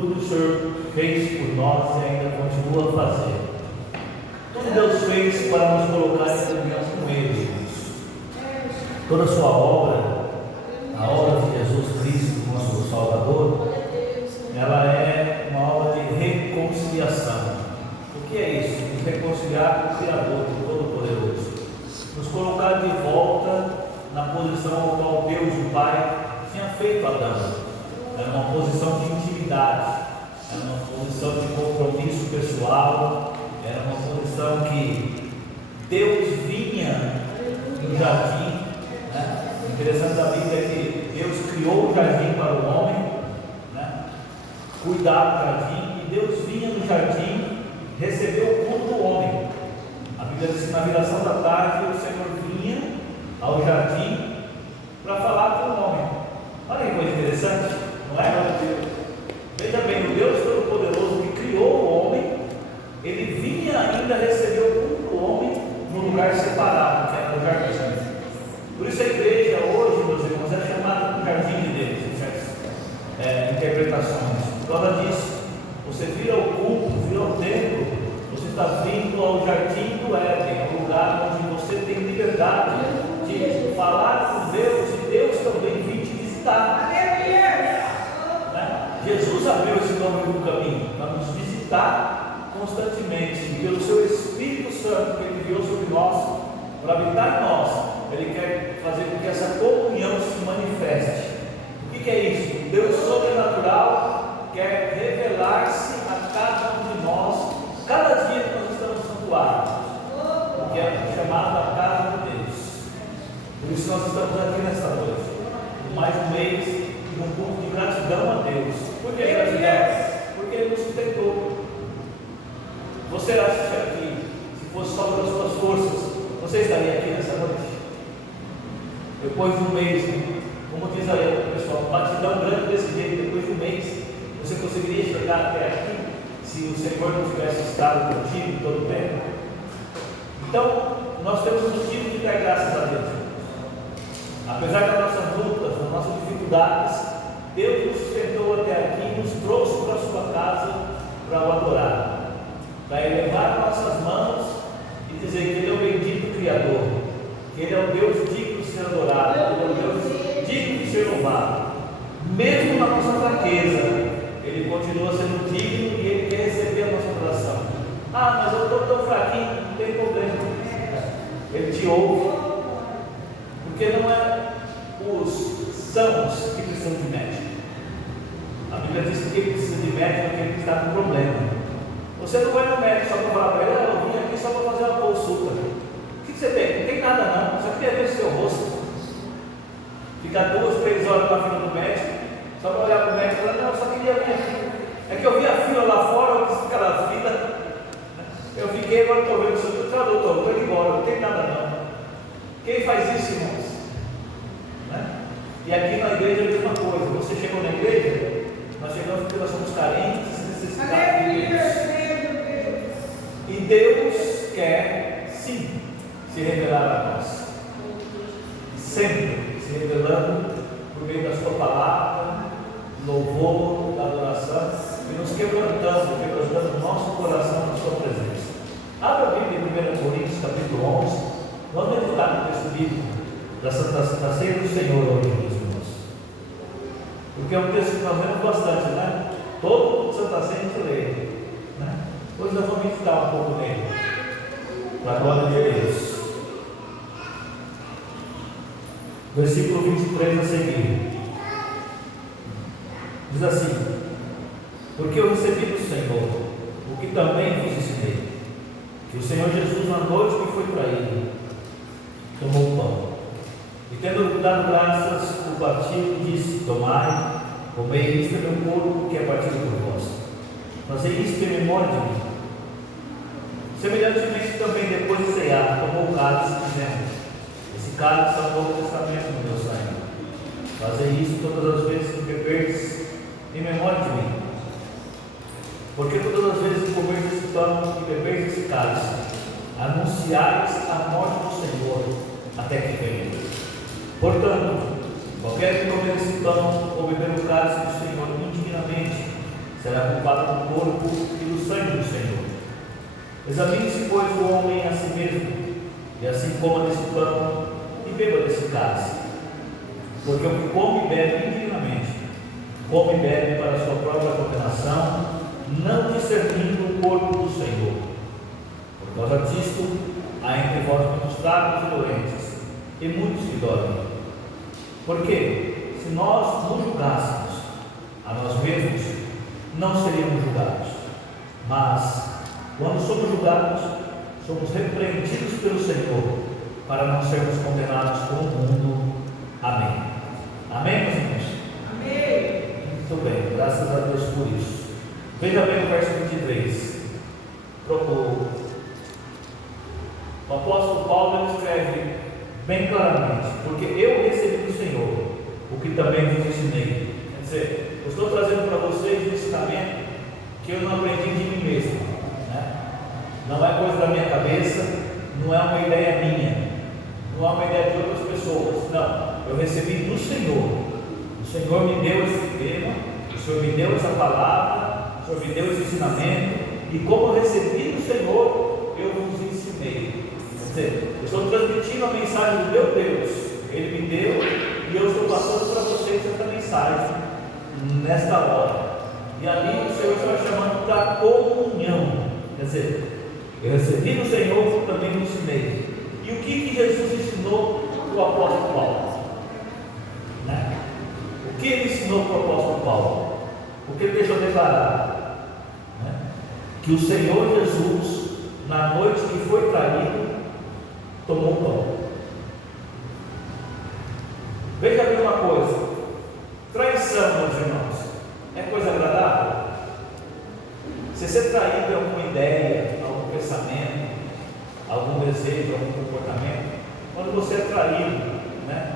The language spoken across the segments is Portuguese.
tudo que o Senhor fez por nós e ainda continua a fazer. Tudo Deus fez para nos colocar em comunhão com Ele. Toda a sua obra, a obra de Jesus Cristo, nosso Salvador, ela é uma obra de reconciliação. O que é isso? Nos reconciliar com o Criador, com o Todo-Poderoso. Nos colocar de volta na posição ao qual Deus, o Pai, tinha feito Adão. Era uma posição de intimidade, era uma posição de compromisso pessoal, era uma posição que Deus vinha no jardim. O interessante da Bíblia é que Deus criou o jardim para o homem, cuidar do jardim, e Deus vinha no jardim receber o culto do homem. A Bíblia diz que na viração da tarde o Senhor vinha ao jardim para falar com o homem. Olha que coisa interessante, não é? Veja bem, o Deus Todo-Poderoso que criou o homem, ele vinha ainda receber o culto do homem num lugar separado, que era o jardim. Por isso a igreja hoje, meus irmãos, é chamada de jardim de Deus, em certas interpretações. Por causa disso, você vira o culto, vira o templo, você está vindo ao jardim do Éden, ao lugar onde você tem liberdade de falar com Deus e Deus também vir te visitar. Jesus abriu esse nome do caminho para nos visitar constantemente, e pelo seu Espírito Santo que Ele enviou sobre nós, para habitar em nós, Ele quer fazer com que essa comunhão se manifeste. O que é isso? Deus sobrenatural quer revelar-se a cada um de nós, cada dia que nós estamos no santuário, que é chamado a casa de Deus. Por isso nós estamos aqui nesta noite, por mais um mês, num culto de gratidão a Deus. Por que gratidão? Porque Ele nos sustentou. Você acha que se fosse só pelas suas forças, você estaria aqui nessa noite? Depois de um mês, como diz aí o pessoal, batidão grande desse jeito, depois de um mês, você conseguiria chegar até aqui, se o Senhor não tivesse estado contigo todo o tempo? Então, nós temos motivo de dar graças a Deus. Apesar das nossas lutas, das nossas dificuldades, Deus nos sustentou até aqui, nos trouxe para a sua casa para o adorar, para elevar nossas mãos e dizer que Ele é o bendito Criador, que Ele é o Deus digno de ser adorado, Ele é o Deus digno de ser louvado. Mesmo na nossa fraqueza, Ele continua sendo digno e Ele quer receber a nossa oração. Ah, mas eu estou tão fraquinho, não tem problema. Ele te ouve, porque não é os sãos que precisam de médico. A Bíblia diz que quem precisa de médico é quem está com problema. Você não vai no médico só para falar para ele: eu vim aqui só para fazer uma consulta. O que você tem? Não tem nada não, só queria ver o seu rosto. Ficar 2, 3 horas na fila do médico, só para olhar para o médico e falar: não, eu só queria vir aqui. É que eu vi a fila lá fora, eu quis ficar na fila. Eu fiquei, agora estou vendo o senhor, doutor, estou indo embora, não tem nada não. Quem faz isso, irmãos? E aqui na igreja é a mesma coisa. Você chegou na igreja, nós chegamos porque nós somos carentes, necessitados de Deus. E Deus quer, sim, se revelar a nós. Sempre se revelando por meio da sua palavra, louvor, da adoração, e nos quebrantando o nosso coração na sua presença. Abra a Bíblia em 1 Coríntios, capítulo 11. Vamos meditar no texto bíblico da Ceia do Senhor hoje, meus irmãos. Porque é um texto que nós vemos bastante, né? Todo Santa Ceia a gente lê, né? Hoje nós vamos meditar um pouco nele, para a glória de Deus. Versículo 23 a seguir. Diz assim: porque eu recebi do Senhor o que também vos ensinei, que o Senhor Jesus, na noite que foi traído, tomou o pão, e tendo dado graças, o partiu e disse: tomai, comei, isto é meu corpo que é partido por vós. Fazei isto em memória de mim. Semelhantemente também, depois de cear, tomou o cálice, dizendo: esse cálice é o Novo Testamento no meu sangue. Fazei isto todas as vezes que beberdes em memória de mim. Porque todas as vezes que comerdes esse pão e beberdes esse cálice, anunciais a morte do Senhor até que venha. Portanto, qualquer que comer esse pão ou beber o cálice do Senhor indignamente, será culpado do corpo e do sangue do Senhor. Examine-se, pois, o homem a si mesmo, e assim coma desse pão e beba desse cálice. Porque o que come e bebe indignamente, come e bebe para a sua própria condenação, não discernindo o corpo do Senhor. Por causa disto, há entre vós muitos fracos e doentes, e muitos que dormem. Porque, se nós nos julgássemos a nós mesmos, não seríamos julgados. Mas, quando somos julgados, somos repreendidos pelo Senhor, para não sermos condenados com o mundo. Amém. Amém, meus irmãos? Amém. Muito bem, graças a Deus por isso. Veja bem o verso 23. O apóstolo Paulo escreve bem claramente: porque eu recebi do Senhor o que também vos ensinei. Quer dizer, eu estou trazendo para vocês um ensinamento que eu não aprendi de mim mesmo, né? Não é coisa da minha cabeça, não é uma ideia minha, não é uma ideia de outras pessoas. Não, eu recebi do Senhor. O Senhor me deu esse tema, o Senhor me deu essa palavra, o Senhor me deu esse ensinamento, e como eu recebi do Senhor, eu vos ensinei. Quer dizer, eu estou transmitindo a mensagem do meu Deus, Ele me deu, e eu estou passando para vocês essa mensagem nesta hora. E ali o Senhor está chamando da comunhão. Quer dizer, eu recebi do Senhor, também me ensinei. E o que Jesus ensinou para o apóstolo Paulo? Né? O que ele ensinou para o apóstolo Paulo? O que ele deixou declarado? Né? Que o Senhor Jesus, na noite que foi traído, tomou o pão. Veja bem uma coisa: traição, meus irmãos, é coisa agradável? Se ser traído é alguma ideia, algum pensamento, algum desejo, algum comportamento, quando você é traído, né?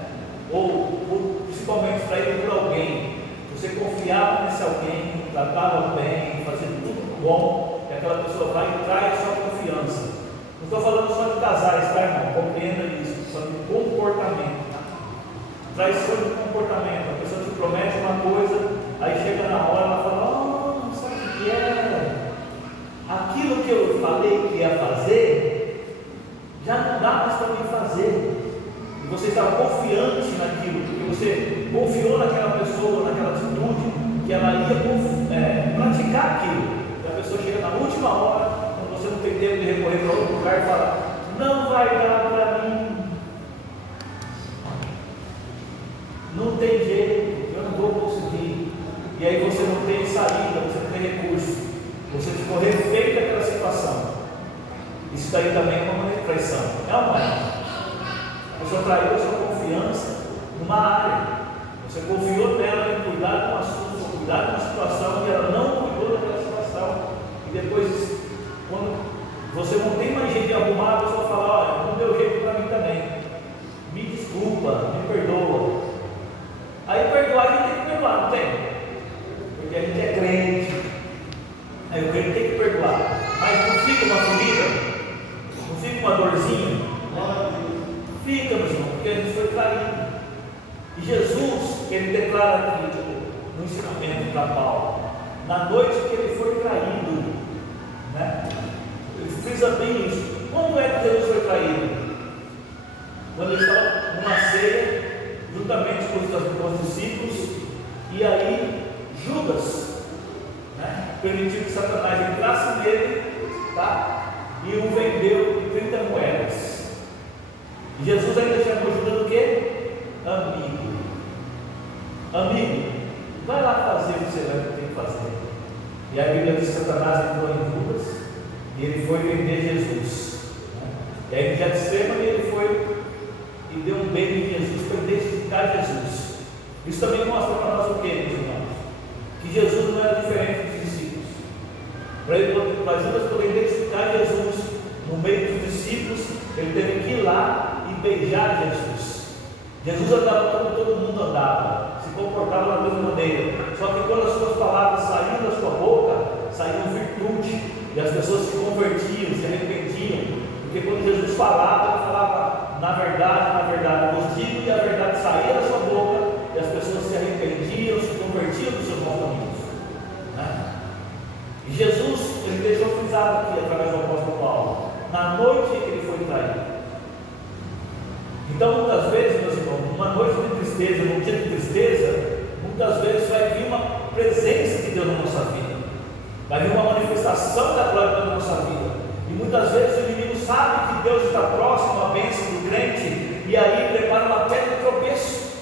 ou principalmente traído por alguém, você confiava nesse alguém, tratava bem, fazia tudo bom, e aquela pessoa vai e trai a sua confiança. Não estou falando só de casais, tá, irmão? Compreenda isso. Estou falando de comportamento. Tá? Traição de comportamento. A pessoa te promete uma coisa, aí chega na hora, ela fala: oh, sabe o que é? Aquilo que eu falei que ia fazer, já não dá mais para mim fazer. E você está confiante naquilo, porque você confiou naquela pessoa, naquela atitude, que ela ia praticar aquilo. E a pessoa chega na última hora, você não tem tempo de recorrer para outro lugar e falar: não vai dar para mim, não tem jeito, eu não vou conseguir. E aí você não tem saída, você não tem recurso, você ficou refém daquela situação. Isso daí também é uma traição, é ou não é? Você traiu a sua confiança numa área, você confiou nela em cuidar de um assunto, cuidar de uma situação, e ela não cuidou daquela situação, e depois, quando você não tem mais jeito de arrumar, a pessoa fala: olha, não deu jeito para mim também, me desculpa, me perdoa. Aí perdoar, a gente tem que perdoar, não tem? Porque a gente é crente, aí o crente tem que perdoar, mas não fica uma ferida, não fica uma dorzinha, fica, meu irmão, porque a gente foi traído. E Jesus, ele declara aqui no ensinamento para Paulo, na noite que ele foi traído, né? Ele frisa bem isso. Quando é que Jesus foi traído? Quando ele estava numa ceia, juntamente com os discípulos, e aí Judas, né, permitiu que Satanás entrasse nele, tá? E o vendeu por 30 moedas. E Jesus ainda chamou Judas do quê? Amigo. Amigo, vai lá fazer o que você tem que fazer. E a Bíblia diz que Satanás entrou em Judas e ele foi vender Jesus, né? E aí já dissemos que ele foi e deu um beijo em Jesus para identificar Jesus. Isso também mostra para nós o que, meus irmãos? Que Jesus não era diferente dos discípulos. Para Judas poder identificar Jesus no meio dos discípulos, ele teve que ir lá e beijar Jesus. Jesus andava como todo mundo andava, se comportava da mesma maneira, só que quando as suas palavras saíam da sua boca, saíam virtude, e as pessoas se convertiam, se arrependiam, porque quando Jesus falava, ele falava: na verdade, eu vos digo, e a verdade saía da sua boca, e as pessoas se arrependiam, se convertiam dos seus maus caminhos, né? enfatizado aqui através do apóstolo Paulo, na noite em que ele foi traído. Então, muitas vezes, meus irmãos, numa noite de tristeza, num dia de tristeza, muitas vezes vai vir uma presença de Deus na nossa vida, vai vir uma manifestação da glória de Deus na nossa vida, e muitas vezes o inimigo sabe que Deus está próximo à bênção do crente, e aí prepara uma pedra de tropeço,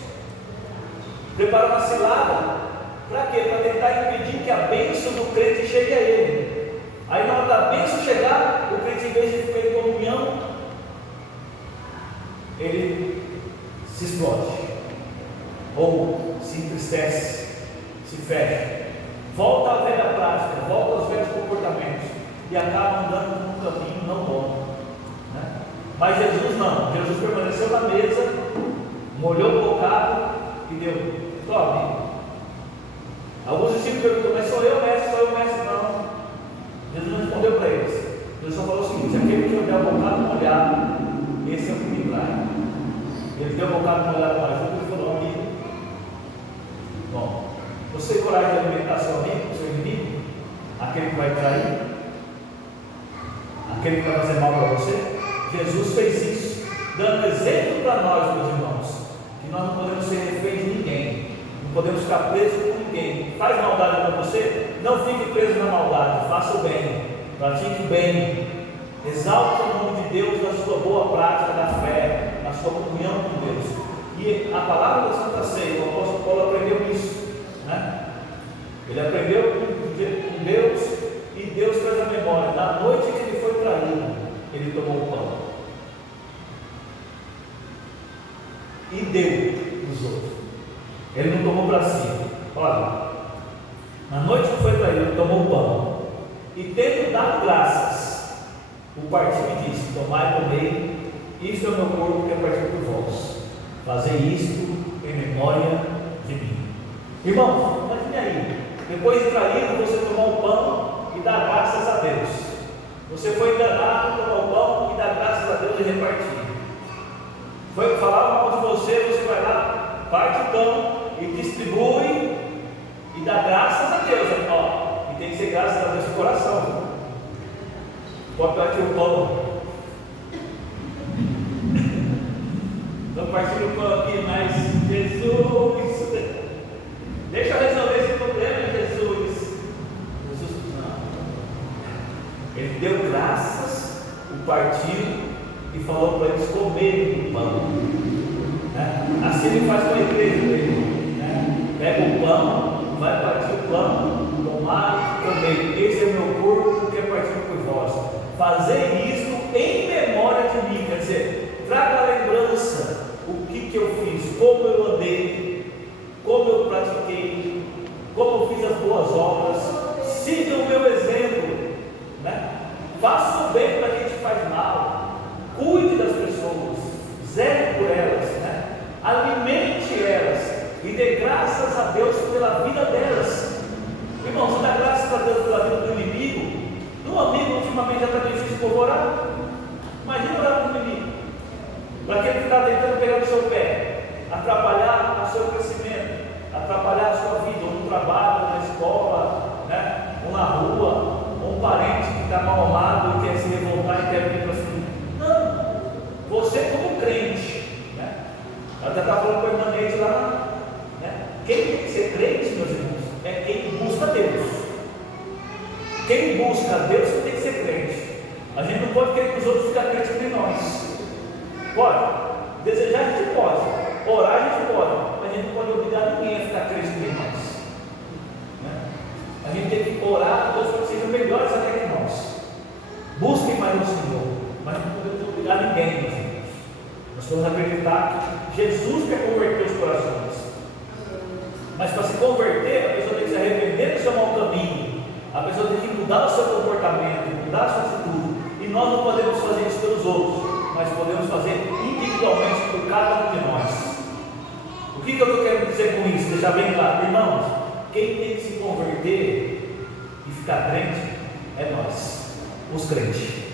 prepara uma cilada. Para quê? Para tentar impedir que a bênção do crente chegue a ele. Aí na hora da bênção chegar, o crente, em vez de ficar em comunhão, ele se explode, ou se entristece, se fecha, volta à velha prática, volta aos velhos comportamentos, e acaba andando num caminho não bom, né? Mas Jesus não. Jesus permaneceu na mesa, molhou o bocado e deu: tome. Alguns discípulos perguntam: mas sou eu mestre? Não. Jesus não respondeu para eles. Jesus só falou o seguinte: aquele que eu der o bocado molhado, esse é o que me trai. Ele deu o bocado molhado para Jesus e falou: amigo, bom, você tem coragem de alimentar seu amigo, seu inimigo, aquele que vai trair, aquele que vai fazer mal para você? Jesus fez isso, dando exemplo para nós, meus irmãos, que nós não podemos ser reféns de ninguém, não podemos ficar presos com ninguém. Faz maldade para você, não fique preso na maldade, faça o bem, pratique o bem, exalte o nome de Deus na sua boa prática da fé, na sua comunhão com Deus. E a palavra da Santa Ceia, o apóstolo Paulo aprendeu isso, né? Ele aprendeu com Deus, e Deus traz a memória. Na noite que ele foi traído, ele tomou o pão e deu para os outros. Ele não tomou para si. Olha, na noite que foi traído, ele tomou o pão e, tendo dado graças, o partiu e disse: tomai e comei, isto é o meu corpo que é partido por vós, fazei isto em memória de mim. Irmãos, imagine aí, depois de traído, você tomar o pão e dar graças a Deus. Você foi enganado, tomar o pão e dar graças a Deus e repartir. Foi falar mal de você, você vai lá, parte o pão e distribui e dá graças a Deus. Ó, e tem que ser graças a Deus no coração. Pode partir o pão. Não partir o pão aqui, mas Jesus, deixa eu resolver esse problema, Jesus. Jesus não. Ele deu graças, o partiu e falou para eles comerem o pão, né? Assim ele faz com a igreja dele, né? Pega o pão, vai partir o pão, tomar e comer. Esse é o meu corpo que é partido por vós. Fazer isso em memória de mim, quer dizer, traga a lembrança o que eu fiz, como eu andei, como eu pratiquei, como eu fiz as boas obras. Siga o meu exemplo, né? Faça o bem para quem te faz mal, cuide das pessoas, zele por elas, né? Alimente elas e dê graças a Deus pela vida delas. Irmão, você dá graças a Deus pela vida do inimigo. Do amigo, ultimamente já está difícil por orar. Imagina orar para o inimigo, para aquele que está tentando pegar no seu pé, atrapalhar o seu crescimento, atrapalhar a sua vida, ou no trabalho, ou na escola, né? Ou na rua, ou um parente que está mal amado e quer se revoltar e quer vir para cima. Não, você como crente, né? Até está falando com a irmã Neide lá, né? Quem tem que ser crente, meus irmãos, é quem busca Deus. Quem busca Deus tem que ser crente. A gente não pode querer que os outros fiquem crentes nem nós. Pode, desejar a gente pode, orar a gente pode, mas a gente não pode obrigar ninguém a ficar crente nem nós, né? A gente tem que orar a Deus para que sejam melhores até que nós. Busquem mais o Senhor, mas não podemos obrigar ninguém, meus irmãos. Nós vamos acreditar que Jesus quer converter os corações, mas para se converter, a pessoa tem que se arrepender do seu mau caminho, a pessoa tem que mudar o seu comportamento, mudar a sua atitude, e nós não podemos fazer isso pelos outros, mas podemos fazer individualmente por cada um de nós. O que eu estou querendo dizer com isso? Deixar bem claro, irmãos, quem tem que se converter e ficar crente é nós, os crentes.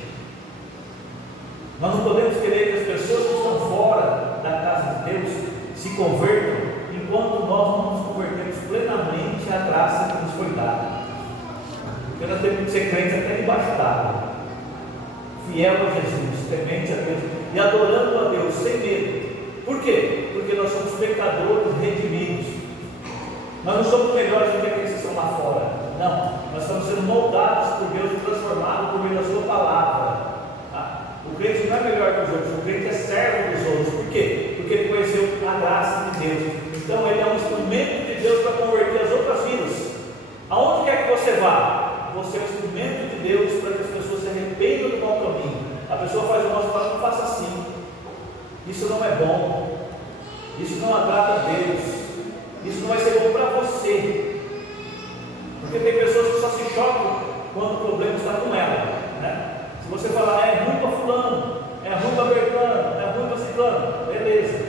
Nós não podemos querer que as pessoas que estão fora da casa de Deus se convertam enquanto nós não nos convertemos plenamente à graça que nos foi dada. Porque nós temos que ser crentes até de debaixo d'água, fiel a Jesus, temente a Deus e adorando a Deus sem medo. Por quê? Porque nós somos pecadores redimidos. Nós não somos melhores do que aqueles que estão lá fora. Não, nós estamos sendo moldados por Deus e transformados por meio da sua palavra. O crente não é melhor que os outros, o crente é servo dos outros. Por quê? Porque ele conheceu a graça de Deus. Então ele é um instrumento de Deus para converter as outras vidas. Aonde quer que você vá, você é um instrumento de Deus para que as pessoas se arrependam do mau caminho. A pessoa faz o mal e fala: não faça assim, isso não é bom, isso não agrada a Deus, isso não vai ser bom para você. Porque tem pessoas que só se chocam quando o problema está com ela, né? Se você falar: é ruim para fulano, é ruim para Bertano, é ruim para ciclano, beleza,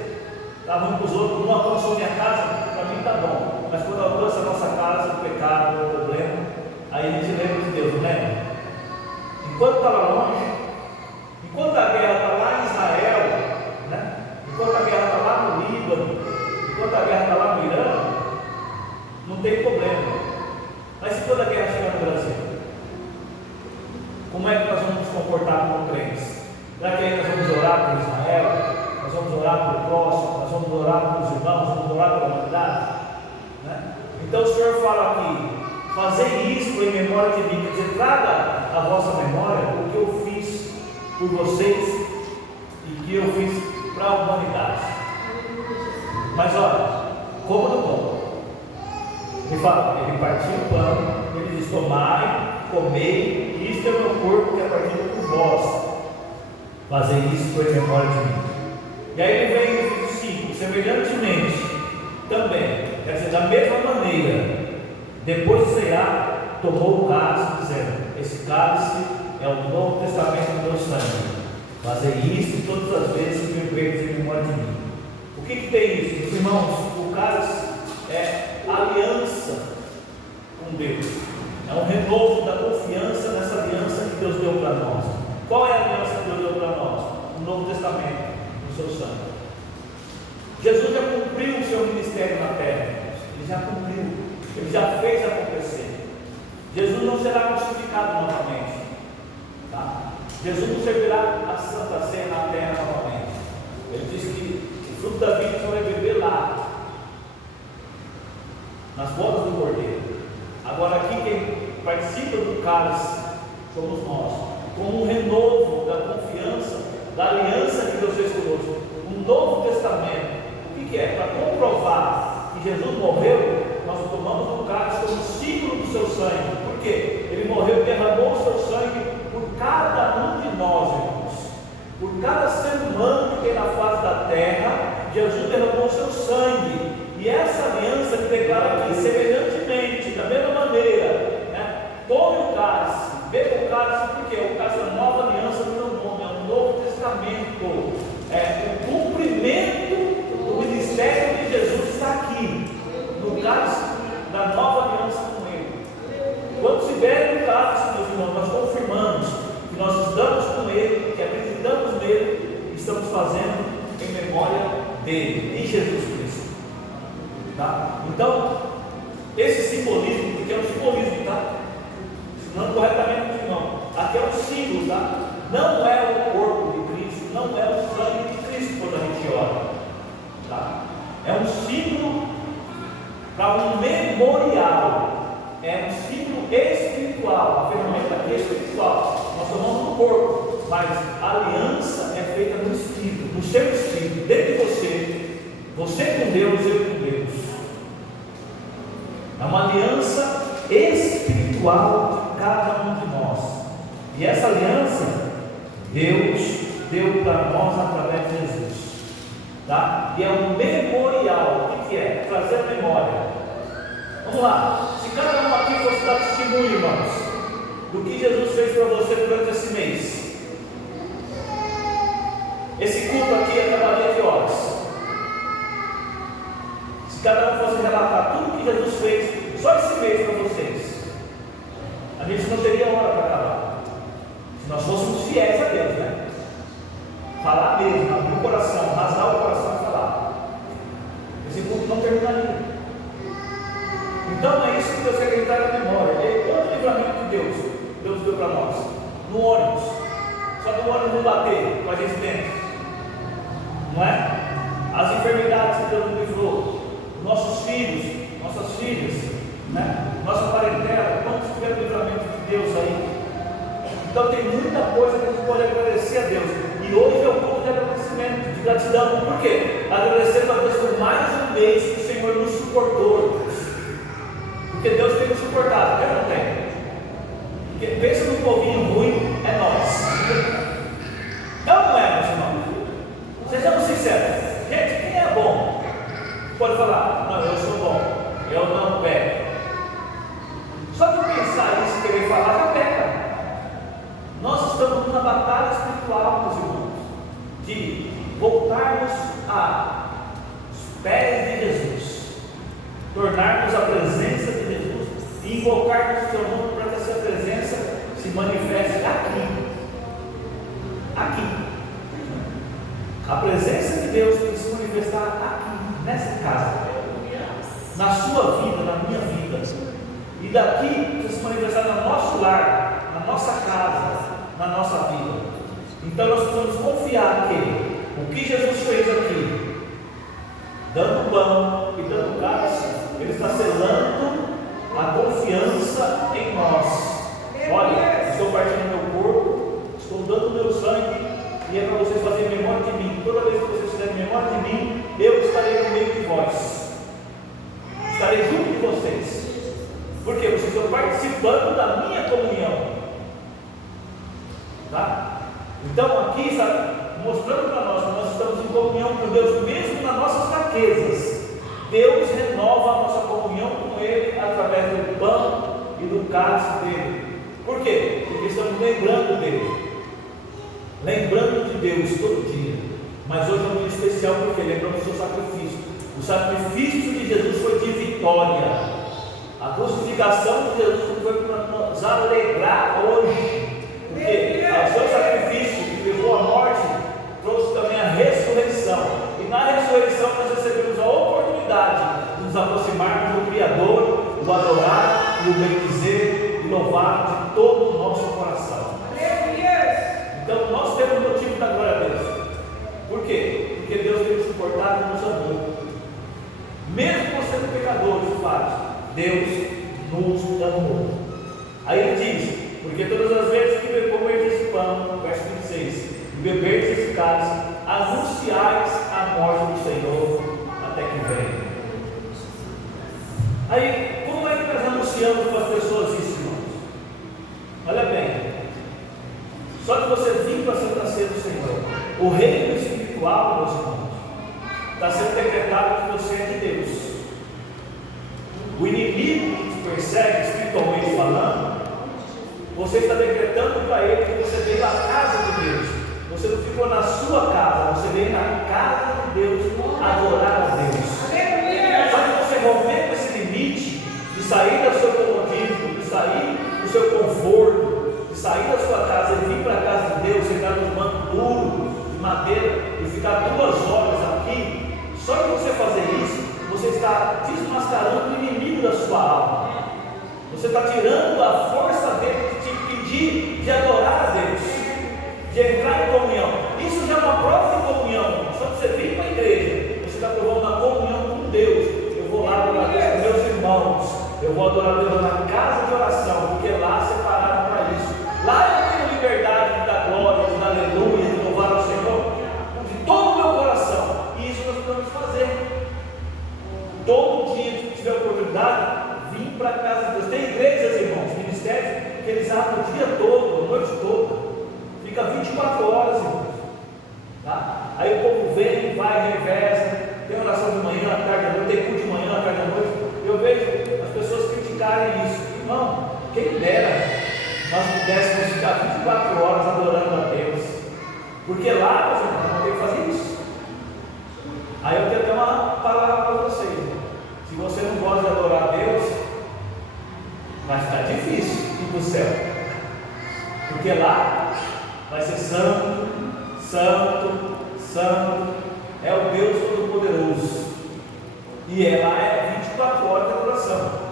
está ruim para os outros, não alcançou a minha casa, para mim está bom. Mas quando alcança a nossa casa, o pecado, o problema, aí a gente lembra de Deus, não lembra? Enquanto estava longe, enquanto a guerra está lá em Israel, né? Enquanto a guerra está lá no Líbano, enquanto a guerra está lá no Irã, não tem problema. Mas se toda a guerra chegar no Brasil, como é que nós vamos nos comportar como crentes? Será que aí nós vamos orar por Israel? Nós vamos orar pelo próximo? Nós vamos orar pelos irmãos? Vamos orar pela humanidade? Né? Então o Senhor fala aqui: fazei isto em memória de mim. Quer dizer, traga à vossa memória o que eu fiz por vocês e que eu fiz para a humanidade. Mas olha, como do bom. Ele fala, ele partiu o pão, ele diz: tomai, comei, isto é o meu corpo que é partido por vós, fazei isto em memória de mim. E aí ele vem e diz: sim, semelhantemente também, quer dizer, da mesma maneira, depois de cear, tomou o cálice, dizendo: esse cálice é o Novo Testamento do meu sangue, fazei isto todas as vezes que me beberdes em memória de mim. O que tem isso? Meus irmãos, o cálice é aliança com Deus, é um renovo da confiança nessa aliança que Deus deu para nós. Qual é a aliança que Deus deu para nós? O Novo Testamento, no seu sangue. Jesus já cumpriu o seu ministério na terra, ele já cumpriu, ele já fez acontecer. Jesus não será crucificado novamente, tá? Jesus não servirá a Santa Ceia na terra novamente. Ele disse que o fruto da vida só vai beber lá, nas bodas do Cordeiro. Agora aqui quem participa do cálice somos nós, como um renovo da confiança, da aliança que Deus fez conosco, um novo testamento. O que é? Para comprovar que Jesus morreu, nós tomamos o cálice como símbolo do seu sangue. Por quê? Ele morreu e derramou o seu sangue por cada um de nós, irmãos. Por cada ser humano que tem na face da terra, Jesus derramou o seu sangue. E essa aliança que declara aqui, semelhantemente, da mesma maneira, né? Tome o cálice, beba o cálice, porque o cálice é a nova aliança do meu nome, é um novo testamento, é o cumprimento do ministério de Jesus está aqui, no cálice da nova aliança com Ele. Quando se bebe o cálice, meus irmãos, nós confirmamos que nós estamos com Ele, que acreditamos nele, e estamos fazendo em memória dele, de Jesus Cristo. Tá? Então, esse simbolismo, porque é um simbolismo, tá? Não corretamente, não. Aqui é um símbolo, tá? Não é o corpo de Cristo, não é o sangue de Cristo quando a gente ora, tá? É um símbolo para um memorial, é um símbolo espiritual. A ferramenta aqui é espiritual. Nós tomamos no corpo, mas a aliança é feita no Espírito, no seu Espírito, dentro de você. Você com Deus, eu com Deus. É uma aliança espiritual de cada um de nós. E essa aliança, Deus deu para nós através de Jesus. Tá? E é um memorial. O que é? Trazer a memória. Vamos lá. Se cada um aqui fosse dar testemunho, irmãos, do que Jesus fez para você durante esse mês. Esse culto aqui acabaria de horas. Cada um fosse relatar tudo que Jesus fez só esse mês para vocês, a gente não teria hora para acabar. Se nós fôssemos fiéis a Deus, né? Falar mesmo, abrir o coração, rasgar o coração e falar, esse culto não terminaria. Então é isso que Deus quer gritar na memória. Quanto livramento de Deus Deus deu para nós? No ônibus. Só que o ônibus não bater com a gente dentro. Não é? As enfermidades que Deus nos livrou, nossos filhos, nossas filhas, né? Nossa parentela, quantos tiveram livramento de Deus aí? Então tem muita coisa que a gente pode agradecer a Deus. E hoje é o ponto de agradecimento, de gratidão. Por quê? Agradecendo a Deus por mais um mês que o Senhor nos suportou. Porque Deus tem nos suportado, quer ou não tem? Porque pensa no povinho ruim, é nós. Não é, meus irmãos? Sejamos sinceros. Gente, quem é bom? Pode falar, não, eu sou bom, eu não peco. Só de pensar isso e querer falar, já peca. Nós estamos numa batalha espiritual, meus irmãos, de voltarmos aos pés de Jesus, tornarmos a presença de Jesus e invocarmos o seu nome para que essa presença se manifeste aqui. Aqui. A presença de Deus tem que se manifestar aqui, nessa casa, na sua vida, na minha vida, e daqui precisa se manifestar no nosso lar, na nossa casa, na nossa vida. Então nós precisamos confiar que o que Jesus fez aqui, dando pão e dando cálice, Ele está selando a confiança em nós. Olha, estou partindo meu corpo, estou dando meu sangue, e é para vocês fazerem memória de mim. Toda vez que vocês fizerem memória de mim, eu estarei no meio de vós, estarei junto de vocês, porque vocês estão participando da minha comunhão. Tá? Então aqui está mostrando para nós que nós estamos em comunhão com Deus, mesmo nas nossas fraquezas. Deus renova a nossa comunhão com Ele através do pão e do cálice dele. Por quê? Porque estamos lembrando dele, lembrando de Deus todo dia. Mas hoje é um dia especial porque lembramos do seu sacrifício. O sacrifício de Jesus foi de vitória. A crucificação de Jesus foi para nos alegrar hoje. Porque o seu sacrifício que levou à morte trouxe também a ressurreição. E na ressurreição nós recebemos a oportunidade de nos aproximarmos do Criador, o adorar e o bendizer e louvar de todo o nosso coração. Então nós temos motivo da glória a Deus. Por quê? Porque Deus tem nos suportado e nos amou. Mesmo nós sendo pecadores, de fato, Deus nos amou. Aí ele diz: porque todas as vezes que comerdes esse pão, verso 26, e beberdes esse cálice, anunciais a morte do Senhor até que venha. Aí, como é que nós anunciamos para as pessoas isso, irmãos? Olha bem, só que você vir para a Santa Ceia do Senhor, o reino espiritual, meus irmãos, está sendo decretado que você é de Deus. O inimigo que te persegue, espiritualmente falando, você está decretando para ele que você veio à casa de Deus. Você não ficou na sua casa, você veio na casa de Deus adorar a Deus. Só que você romper com esse limite de sair do seu comodismo, de sair do seu conforto, de sair da sua casa e vir para a casa de Deus, sentar nos bancos duros de madeira e ficar 2 horas aqui. Só que você fazer isso, você está desmascarando o inimigo da sua alma. Você está tirando a força dele de te impedir de adorar a Deus, de entrar em comunhão. Isso já é uma prova de comunhão. Só que você vem para a igreja, você está provando a comunhão com Deus. Eu vou lá adorar a Deus com meus irmãos, eu vou adorar a Deus na casa de oração, porque lá separaram para isso. Lá eu tenho liberdade de dar glória, de dar aleluia, de louvar ao Senhor de todo o meu coração. E isso nós podemos fazer. Todo dia que tiver oportunidade, vim para a casa de Deus. Tem igrejas, irmãos, ministérios, que eles abrem o dia todo, a noite toda, fica 24 horas, irmãos. Tá? Aí o povo vem, vai, reveza, tem oração de manhã, à tarde, à noite, tem culto de manhã, à tarde, à noite. Eu vejo as pessoas criticarem isso. Irmão, quem dera nós pudéssemos ficar 24 horas adorando a Deus, porque lá, meus irmãos, não tem que fazer isso. Aí eu tenho até uma palavra para vocês. Se você não gosta de adorar a Deus, vai ficar difícil ir para o céu, porque lá vai ser santo, santo, santo, é o Deus Todo-Poderoso, e lá é 24 horas de adoração.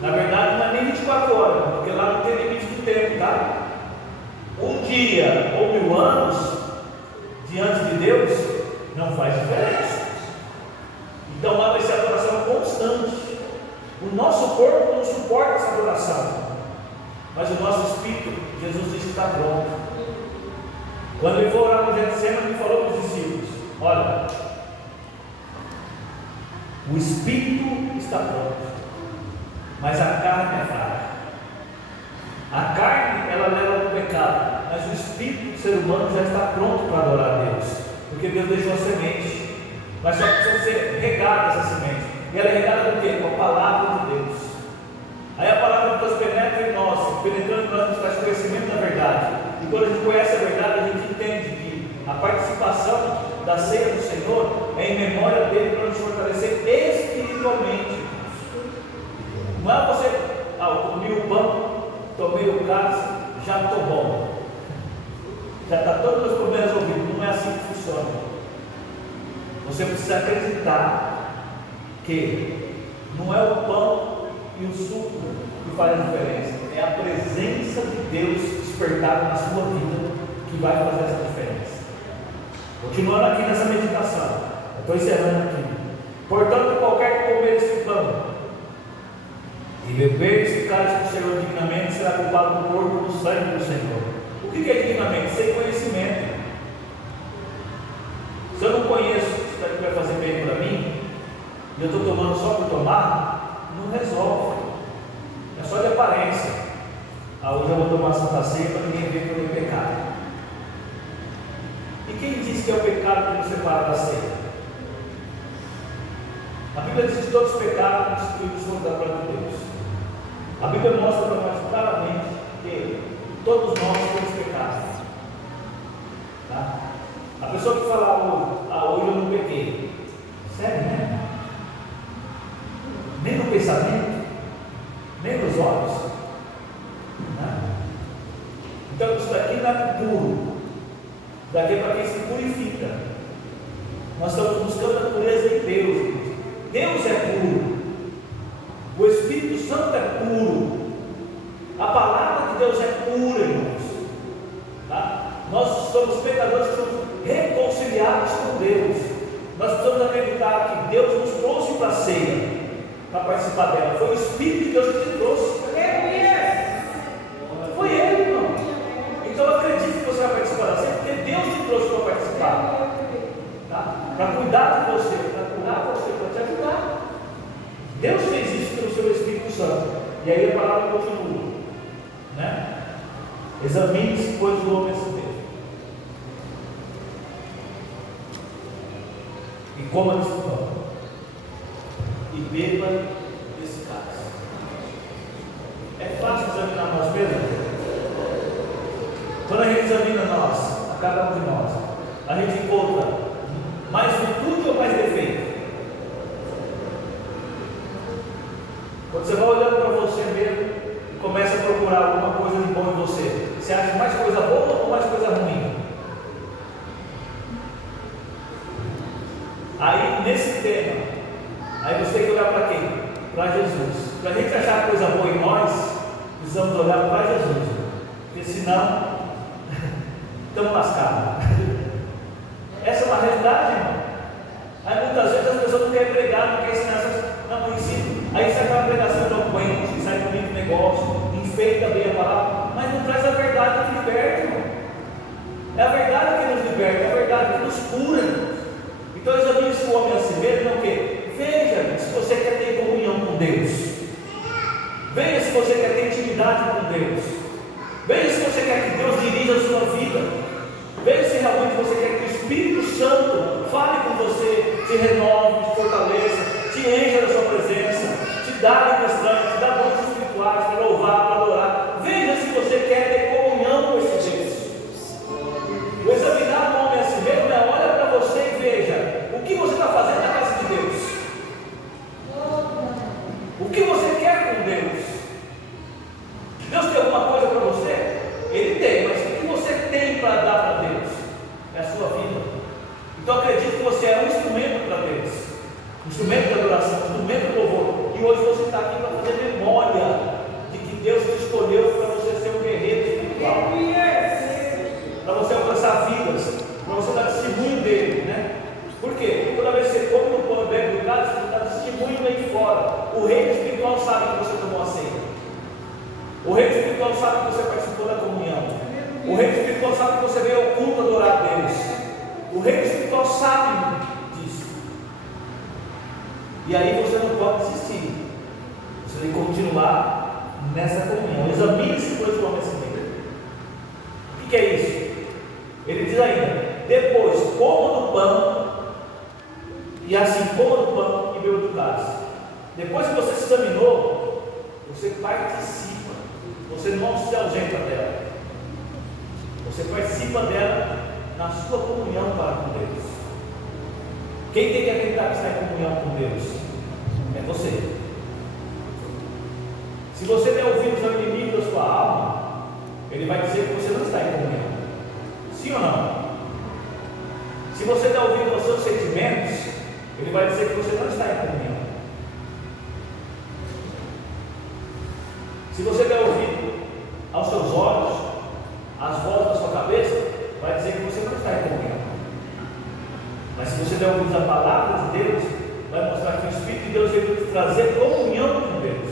Na verdade não é nem 24 horas, porque lá não tem limite de tempo. tempo, tá? Um dia ou 1000 anos diante de Deus não faz diferença. Então lá vai ser adoração constante. O nosso corpo não suporta essa adoração, mas o nosso espírito, Jesus disse que está pronto. Quando ele for orar no Getsemane, ele falou para os discípulos: olha, o espírito está pronto, mas a carne é fraca. A carne, ela leva ao pecado, mas o espírito do ser humano já está pronto para adorar a Deus, porque Deus deixou a semente, mas só precisa ser regada essa semente. E ela é regada com o quê? Com a palavra de Deus. Aí a palavra de Deus penetra em nós, penetrando em nós, a gente faz conhecimento da verdade. E quando a gente conhece a verdade, a gente entende que a participação da ceia do Senhor é em memória dele para nos fortalecer espiritualmente. Não é você, eu comi o pão, tomei o cálice, já estou bom, já está todos os meus problemas resolvidos. Não é assim que funciona. Você precisa acreditar que não é o pão e o suco que faz a diferença, é a presença de Deus despertada na sua vida que vai fazer essa diferença. Continuando aqui nessa meditação, eu estou encerrando aqui. Portanto, qualquer que comer esse pão e beber esse cálice do Senhor dignamente será culpado do corpo e do sangue do Senhor. O que é dignamente? Sem conhecimento. Se eu não conheço o que isso daqui vai fazer bem para mim, e eu estou tomando só por tomar, não resolve. É só de aparência. Hoje eu vou tomar Santa Ceia para ninguém ver que eu tenho pecado. E quem diz que é o pecado que nos separa da ceia? A Bíblia diz que todos os pecados constituídos foram da glória de Deus. A Bíblia mostra para nós claramente que todos nós temos pecado. Tá? A pessoa que fala hoje eu não pequei, sério, né? Nem no pensamento, nem nos olhos. Né? Então isso daqui não é puro. Isso daqui é para quem se purifica. Nós estamos buscando a pureza em Deus. Deus é puro. O Espírito Santo é puro. A palavra de Deus é pura, irmãos. Tá? Nós somos pecadores que somos reconciliados com Deus. Nós precisamos acreditar que Deus nos trouxe para a ceia, para participar dela. Foi o Espírito de Deus que te trouxe. Foi Ele, irmão. Então eu acredito que você vai participar da ceia, porque Deus te trouxe para participar. Tá? Para cuidar de você, para te ajudar. Deus fez isso pelo seu Espírito Santo. E aí a palavra continua, né? Examine-se, pois, o homem a si mesmo, e coma desse pão e beba desse cálice. É fácil examinar nós mesmos? Quando a gente examina nós, a cada um de nós, a gente encontra mais virtude ou mais defeito? Quando você vai olhando para você mesmo e começa a procurar alguma coisa de bom em você, você acha mais coisa boa ou mais coisa ruim? Aí nesse tema, aí você tem que olhar para quem? Para Jesus. Para a gente achar coisa boa em nós, precisamos olhar para Jesus, porque senão estamos lascados. Essa é uma realidade, irmão. Aí muitas vezes as pessoas não querem pregar, não querem ensinar essas. Não ensino. Aí sai aquela pregação eloquente, sai com muito negócio, enfeita bem a palavra, mas não traz a verdade que liberta, irmão. É a verdade que nos liberta, é a verdade que nos cura, irmão. Então examine-se o homem a si mesmo, não o quê? Veja se você quer ter comunhão com Deus. Veja se você quer ter intimidade com Deus. Veja se você quer que Deus dirija a sua vida. Veja se realmente você quer que o Espírito Santo fale com você, te renove, te fortaleça, te encha da sua presença, te dá lembranças, te dá dons espirituais para louvar, para adorar. Veja se você quer ter comunhão com esse Deus. O examinar o homem a si mesmo é olha para você e veja o que você está fazendo na casa de Deus. O que você quer com Deus? Deus tem alguma coisa para você? Ele tem, mas o que você tem para dar para Deus? É a sua vida. Então acredito que você é um instrumento para Deus, um instrumento de adoração, um instrumento de louvor. E hoje você está aqui para sabe que você tomou a ceia. O reino espiritual sabe que você participou da comunhão. O reino espiritual sabe que você veio ao culto adorar a Deus. O reino espiritual sabe disso. E aí você não pode desistir. Você tem que continuar nessa comunhão. Examine-se por sua conhecimento. O que é isso? Ele diz ainda: depois coma do pão, e assim coma do pão e beba do cálice. Depois que você se examinou, você participa. Você não se ausenta dela. Você participa dela na sua comunhão para com Deus. Quem tem que acreditar que está em comunhão com Deus? É você. Se você der ouvidos ao inimigo da sua alma, ele vai dizer que você não está em comunhão. Sim ou não? Se você der ouvido aos seus sentimentos, ele vai dizer que você não está em comunhão. Se você der ouvido aos seus olhos, às vozes da sua cabeça, vai dizer que você não está em comunhão. Mas se você der ouvido à palavra de Deus, vai mostrar que o Espírito de Deus veio te trazer comunhão com Deus.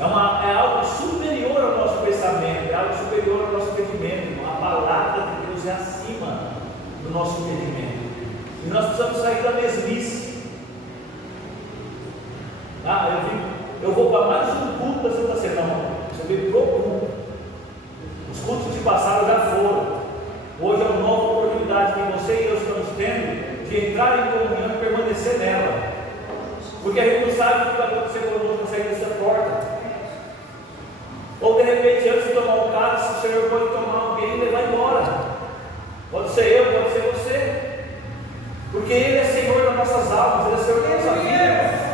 É algo superior ao nosso pensamento, é algo superior ao nosso entendimento. A palavra de Deus é acima do nosso entendimento. E nós precisamos sair da mesmice. Eu vou para mais um culto da Santa Ceia. Não, você veio para o culto. Os cultos que passaram já foram. Hoje é uma nova oportunidade que você e eu estamos tendo de entrar em comunhão e permanecer nela. Porque a gente não sabe o que vai acontecer quando nós sair dessa porta. Ou de repente, antes de tomar um cálice, o Senhor pode tomar alguém e levar embora. Pode ser eu, pode ser você. Porque Ele é Senhor das nossas almas, Ele é Senhor da nossa vida.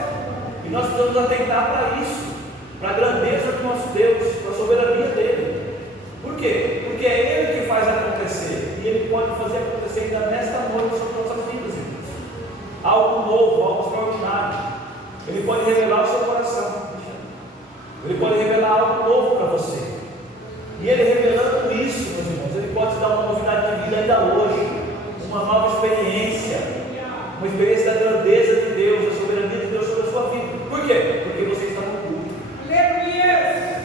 E nós precisamos atentar para isso, para a grandeza do nosso Deus, para a soberania dEle. Por quê? Porque é Ele que faz acontecer. E Ele pode fazer acontecer ainda nesta noite sobre nossas vidas, irmãos. Algo novo, algo extraordinário. Ele pode revelar o seu coração. Ele pode revelar algo novo para você. E Ele revelando isso, meus irmãos, Ele pode te dar uma novidade de vida ainda hoje. Uma nova experiência. Uma experiência da grandeza de Deus, da soberania de Deus sobre a sua vida. Por quê? Porque você está no culto.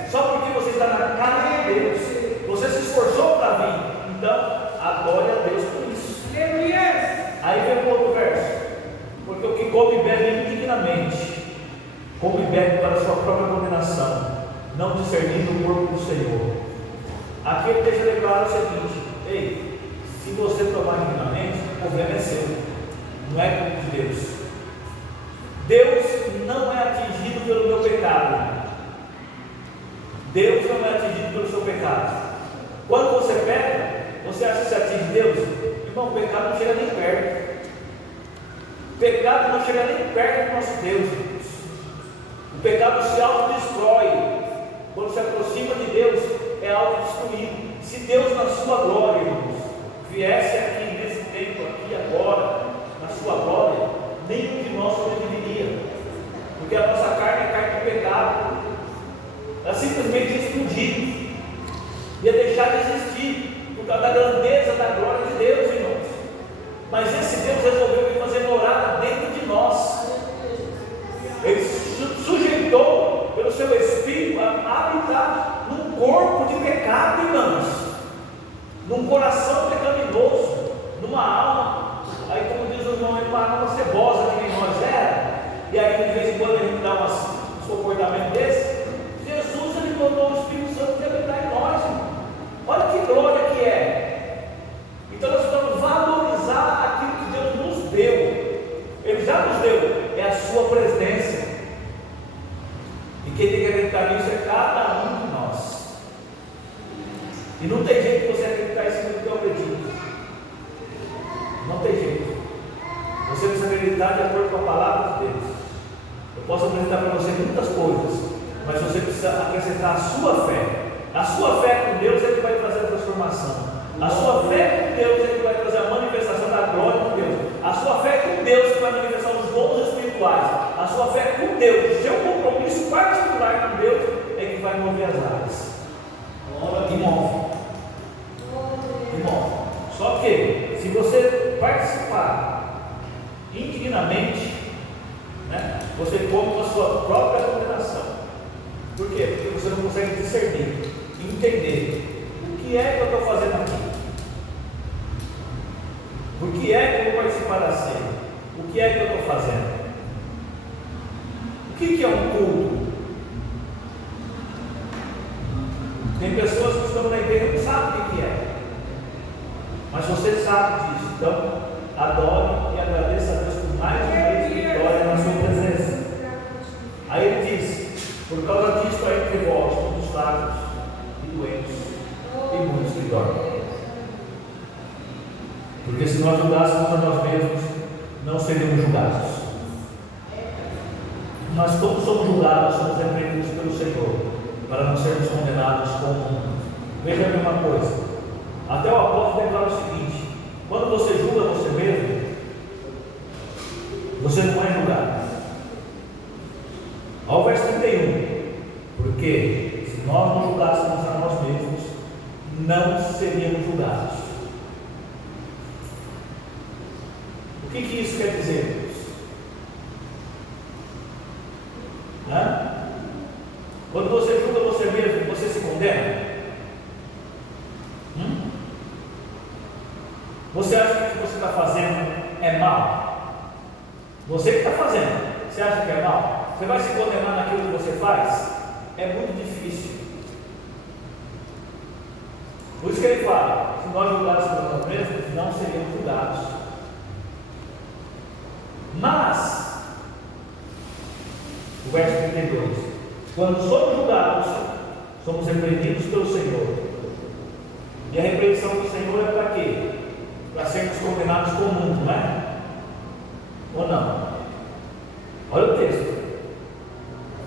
Só porque você está na casa de Deus. Você se esforçou para vir. Então, adore a Deus por isso. Aí vem o outro verso. Porque o que come e bebe indignamente, come e bebe para a sua própria condenação, não discernindo o corpo do Senhor. Aqui ele deixa declarar o seguinte: ei, se você tomar indignamente, o problema é seu, não é culpa de Deus. Deus não é atingido pelo meu pecado. Deus não é atingido pelo seu pecado. Quando você peca, você acha que se atinge Deus? Irmão, o pecado não chega nem perto. O pecado não chega nem perto do nosso Deus. O pecado se autodestrói. Quando se aproxima de Deus, é autodestruído. Se Deus, na sua glória, irmãos, viesse aqui nesse tempo, aqui agora, na sua glória, nenhum de nós sobreviveria. Porque a nossa carne é carne do pecado. Ela simplesmente ia explodir. Ia deixar de existir por causa da grandeza da glória de Deus, irmãos. Mas esse Deus resolveu vir fazer morada dentro de nós. Ele sujeitou pelo seu Espírito a habitar num corpo de pecado, irmãos, num coração pecaminoso, numa alma, aí como diz o irmão, uma alma cebosa que nem nós era. E aí de vez em quando a gente dá um comportamento desse. Jesus, Ele botou o Espírito Santo para habitar em nós, irmão. Olha que glória que é. Então nós precisamos valorizar aquilo que Deus nos deu. Ele já nos deu, é a sua presença. E quem tem que acreditar nisso é cada um de nós. E não tem jeito de você acreditar isso no que eu acredito. Não tem jeito. Você precisa acreditar de acordo com a palavra de Deus. Eu posso apresentar para você muitas coisas, mas você precisa acrescentar a sua fé. A sua fé com Deus é que vai trazer a transformação. A sua fé com Deus é que vai trazer a manifestação da glória de Deus. A sua fé com Deus é que vai manifestar os dons espirituais. A sua fé com Deus, o seu compromisso particular com Deus é que vai mover as águas. E move. Só que, se você participar indignamente, né, você come com a sua própria condenação. Por quê? Porque você não consegue discernir, entender o que é que eu estou fazendo aqui. Por que é que eu vou participar da ceia? O que é que eu estou fazendo? O que é um culto? Tem pessoas que estão na igreja e não sabem o que é. Mas você sabe disso, então adore e agradeça a Deus por mais uma vez de vitória na sua presença. Aí ele diz: por causa disso há entre vós muitos fracos e doentes e muitos que dormem. Porque se nós julgássemos a nós mesmos, não seríamos julgados. Mas como somos julgados, somos repreendidos pelo Senhor, para não sermos condenados com o mundo. Veja a mesma coisa. Até o apóstolo declara o seguinte: quando você julga você mesmo, você não é julgado. Ao verso 31, porque se nós não julgássemos a nós mesmos, não seríamos julgados. O que isso quer dizer, Deus? Quando você julga você mesmo, você se condena? Você acha que o que você está fazendo é mal? Você que está fazendo, você acha que é mal? Você vai se condenar naquilo que você faz? É muito difícil. Por isso que ele fala: se nós julgássemos nós mesmos, não seríamos julgados. Mas, o verso 32: quando somos julgados, somos repreendidos pelo Senhor. E a repreensão do Senhor é para quê? Para sermos condenados com o mundo, não é? Ou não? Olha o texto: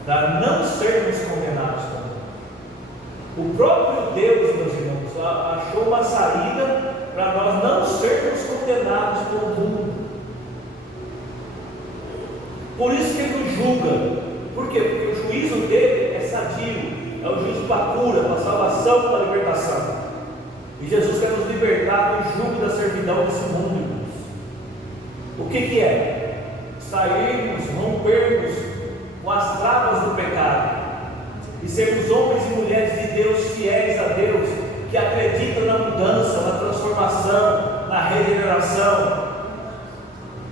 para não sermos condenados com o mundo. O próprio Deus, meus irmãos, achou uma saída para nós não sermos condenados com o mundo. Por isso que ele nos julga. Por quê? Porque o juízo dele é sadio, é o juízo para a cura, para a salvação, para a libertação. E Jesus quer nos libertar do jugo da servidão desse mundo, irmãos. O que é? Sairmos, rompermos com as travas do pecado e sermos homens e mulheres de Deus, fiéis a Deus, que acreditam na mudança, na transformação, na regeneração.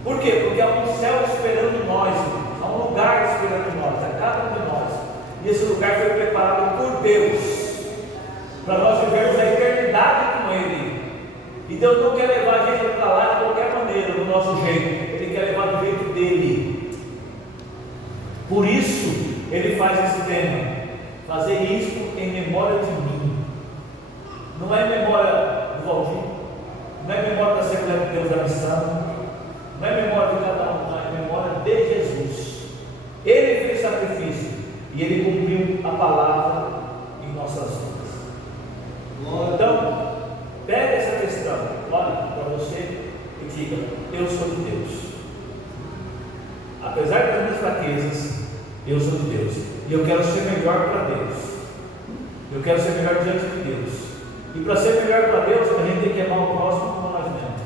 Por quê? Porque há um céu esperando nós, há um lugar esperando nós, a cada um de nós. E esse lugar foi preparado por Deus, para nós vivermos a eternidade com Ele. E Deus não quer levar a gente para lá de qualquer maneira, do nosso jeito. Ele quer levar do jeito dele. Por isso, Ele faz esse tema: fazer isto em memória de mim. Não é memória do Valdir, não é memória da Assembleia de Deus da Missão, não é memória de cada um, não é memória de Jesus. Ele fez sacrifício e Ele cumpriu a palavra em nossas vidas. Então, pega essa questão, olha para você e diga: eu sou de Deus. Apesar das minhas fraquezas, eu sou de Deus. E eu quero ser melhor para Deus. Eu quero ser melhor diante de Deus. E para ser melhor para Deus, a gente tem que amar o próximo como nós mesmos.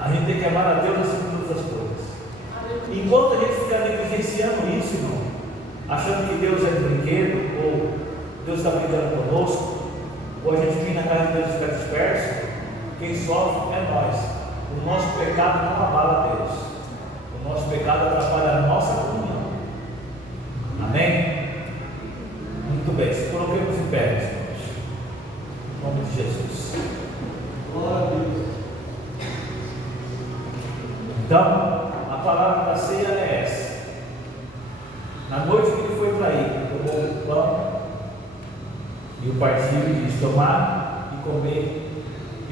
A gente tem que amar a Deus acima de todas as coisas. Enquanto a gente fica negligenciando isso, irmão, achando que Deus é de brinquedo, ou Deus está brincando conosco, ou a gente vem na casa de Deus e fica disperso, quem sofre é nós. O nosso pecado não abala Deus. O nosso pecado atrapalha a nossa comunhão. Amém? Muito bem, se coloquemos em pé, meus irmãos, em nome de Jesus. Glória a Deus. Então, a palavra da ceia é essa. Na noite que ele foi traído, tomou o pão e o partiu e disse: tomar e comer,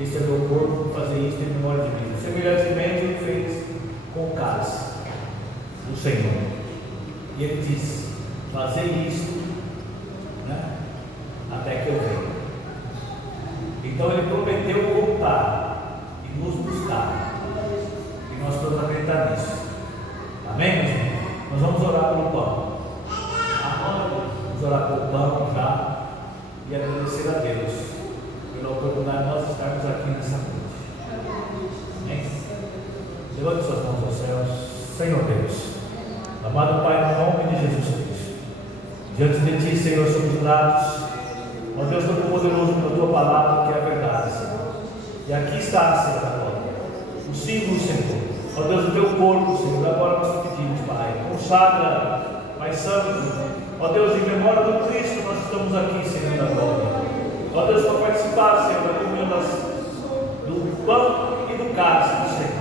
este é meu corpo, vou fazer isto em memória de mim. Semelhantemente ele fez com o cálice do Senhor. E ele disse: fazer isto, né, até que eu venha. Então ele prometeu voltar e nos buscar. E nós vamos acreditar nisso. Amém, meus irmãos? Nós vamos orar pelo pão. Vamos orar pelo pão já e agradecer a Deus pela oportunidade de nós estarmos aqui nessa noite. Amém? Levante suas mãos aos céus. Senhor Deus, amado Pai, no nome de Jesus Cristo, diante de Ti, Senhor, somos gratos, ó Deus Todo-Poderoso, pela Tua palavra, que é a verdade, Senhor. E aqui está, Senhor, agora, o símbolo, Senhor, ó Deus, do Teu corpo, Senhor. Agora nós te pedimos, Pai, consagra, Pai Santo, ó Deus, em memória do Cristo, nós estamos aqui, Senhor, da glória. Ó Deus, para participar, Senhor, da comunhão do pão e do cálice do Senhor.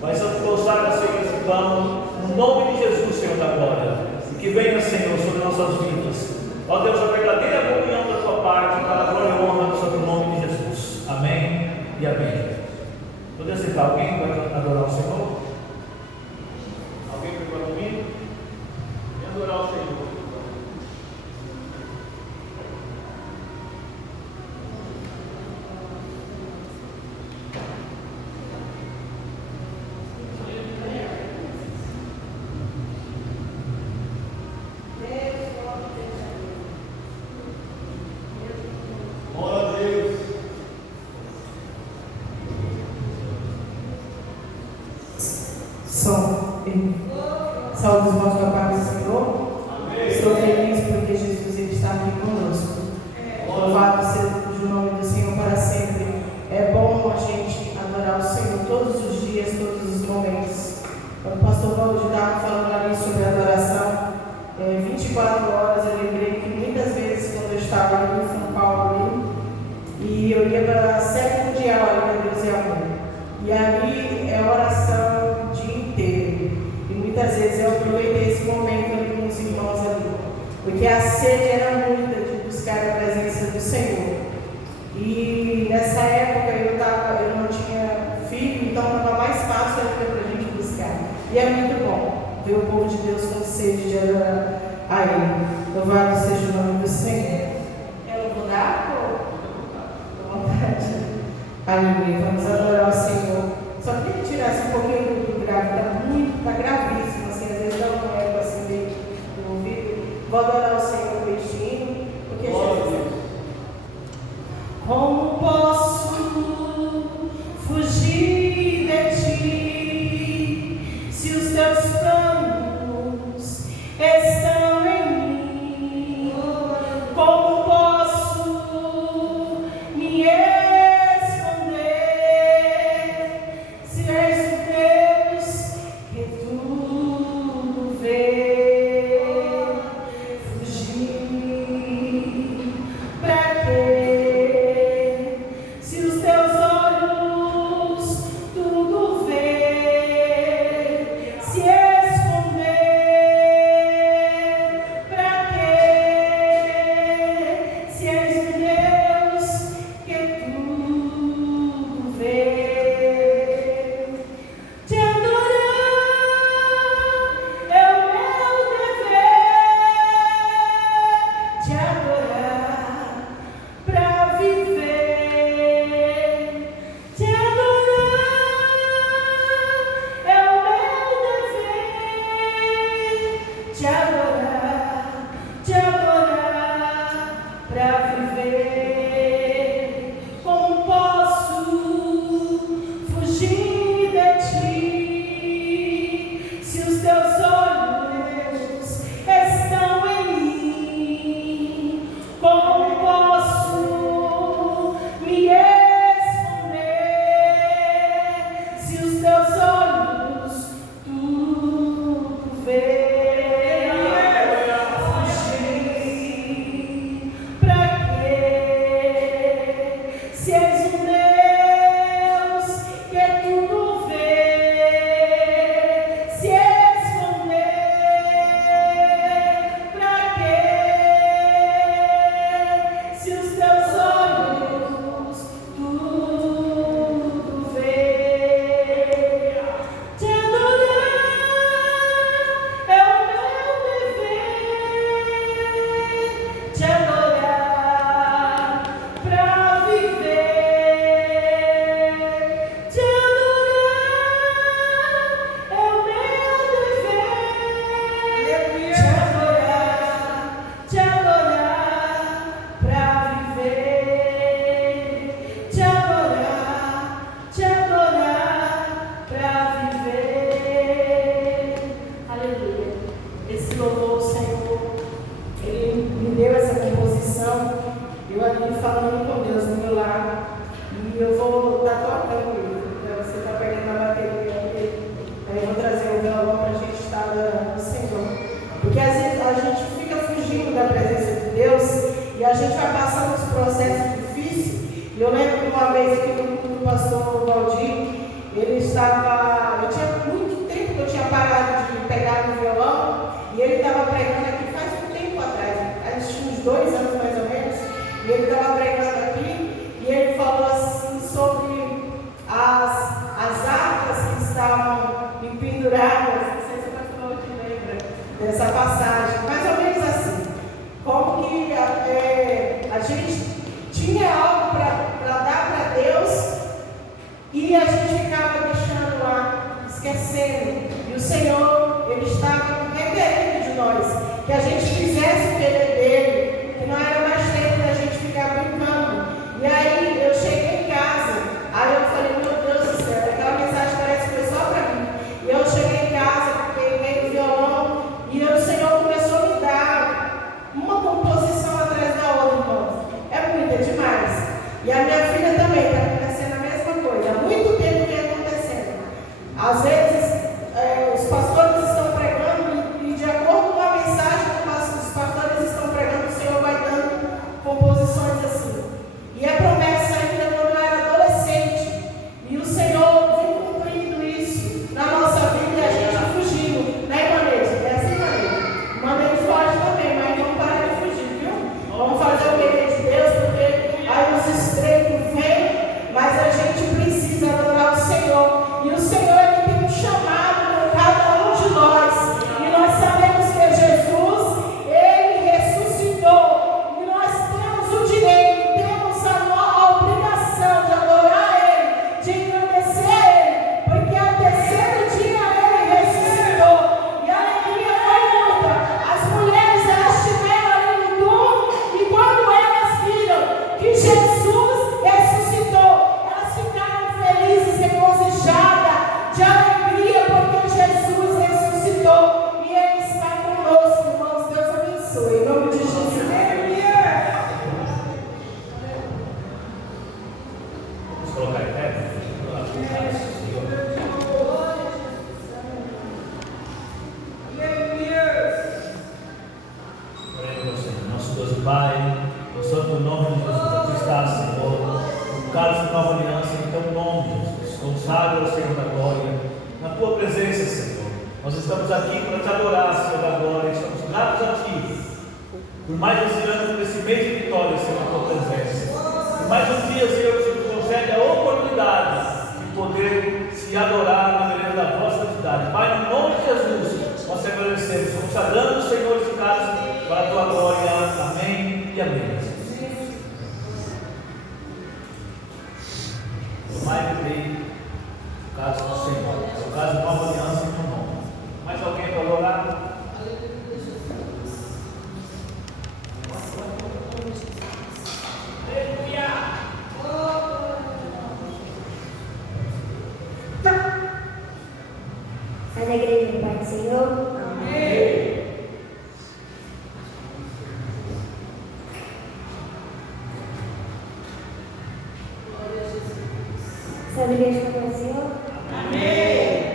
Pai Santo, consagra, Senhor, esse pão, no nome de Jesus, Senhor da glória, e que venha, Senhor, sobre nossas vidas, ó Deus, a verdadeira comunhão da Tua parte, para a glória e honra sobre o nome de Jesus. Amém e amém. Poder aceitar alguém vai adorar o Senhor? Alguém vai comigo? Vem adorar o Senhor. Saúde os irmãos da paz do Senhor. Amém. Estou feliz porque Jesus ele está aqui conosco. Louvado seja o nome do Senhor para sempre. É bom a gente adorar o Senhor todos os dias, todos os momentos. O pastor Paulo estava falando ali sobre adoração. 24 horas, eu lembrei que muitas vezes quando eu estava ali em São Paulo ali, e eu ia para a série mundial ali da Deus e Amor. E ali é oração o dia inteiro. Muitas vezes eu aproveitei esse momento ali com os irmãos ali, porque a sede era muita de buscar a presença do Senhor. E nessa época eu não tinha filho, então estava mais fácil ainda para a gente buscar. E é muito bom ver o povo de Deus com sede de adorar a Ele. Louvado seja o nome do Senhor. Eu vou dar ou vontade? Aleluia, vamos adorar o Senhor. Só queria tirar um pouquinho do grave, está gravíssimo, assim, às vezes dá um eco assim meio no ouvido. Vou adorar o Senhor peixinho, porque Jesus. Como posso fugir de ti, se os teus planos estão em mim? Como posso me fugir ao Senhor. Porque às vezes a gente fica fugindo da presença de Deus e a gente vai passando os processos difíceis. E eu lembro que uma vez aqui no pastor Valdir, eu tinha muito tempo que eu tinha parado de pegar no violão, e ele estava pregando aqui faz um tempo atrás, acho que uns 2 anos mais ou menos, e ele estava pregando aqui, e ele falou assim sobre as arcas que estavam penduradas. Não sei se o pastor te lembra dessa passagem, mais ou menos assim, como que a gente tinha algo para dar para Deus, e a gente ficava deixando lá, esquecendo. E o Senhor, Ele estava requerendo de nós que a gente fizesse o querer dEle, que não era mais tempo da gente ficar brincando. E aí eu cheguei em casa, aí eu falei, meu Deus do céu, aquela mensagem parece que foi só para mim. E eu cheguei em casa, peguei o violão, e o Senhor começou a me dar uma composição atrás da outra, irmãos. É muito, é demais. E a minha filha também está acontecendo a mesma coisa. Há muito tempo vem acontecendo. Às vezes, os pastores estão pregando e de acordo com a mensagem que os pastores estão pregando, o Senhor vai dando composições assim. E a promessa ainda quando eu era adolescente. E o Senhor vem cumprindo isso na nossa vida e a gente fugindo. Né, Imanete? É assim, Imanete? Imanete foge também, mas não para de fugir, viu? Vamos fazer o querer de Deus, porque aí os estreitos vêm, mas a gente precisa adorar o Senhor. E o Senhor, Ele tem um chamado para cada um de nós. E nós sabemos que Jesus, Ele ressuscitou. E nós temos o direito, temos a obrigação de adorar Ele, de engrandecer Ele, porque ao terceiro dia Ele ressuscitou. E a alegria foi muita. As mulheres, elas estiveram ali no túmulo, e quando elas viram que Jesus ressuscitou, elas ficaram felizes, regozijadas, de alegria, porque Jesus ressuscitou e Ele está conosco, irmãos. Deus abençoe, em nome de Jesus. Vamos colocar em pé? Nosso Deus e Pai, no santo nome de Jesus, aqui está, Senhor, o cálice de nova aliança, em teu nome, Jesus, consagra o Senhor da glória, na tua presença, Senhor. Nós estamos aqui para te adorar, Senhor da glória, estamos gratos a ti, por mais esse ano, por esse mês de vitória, Senhor, na tua presença. Por mais um dia, Senhor, que nos concede a oportunidade de poder se adorar na beleza da vossa santidade. Pai, no nome de Jesus, nós te agradecemos, consagrando, Senhor, esse cálice para a tua glória. Amém e amém. Tomai e bebei o cálice do Senhor, o cálice de nova aliança em teu nome. Mais alguém para orar? Sai da igreja do Pai do Senhor. Amém. Sai da igreja do Pai do Senhor. Amém.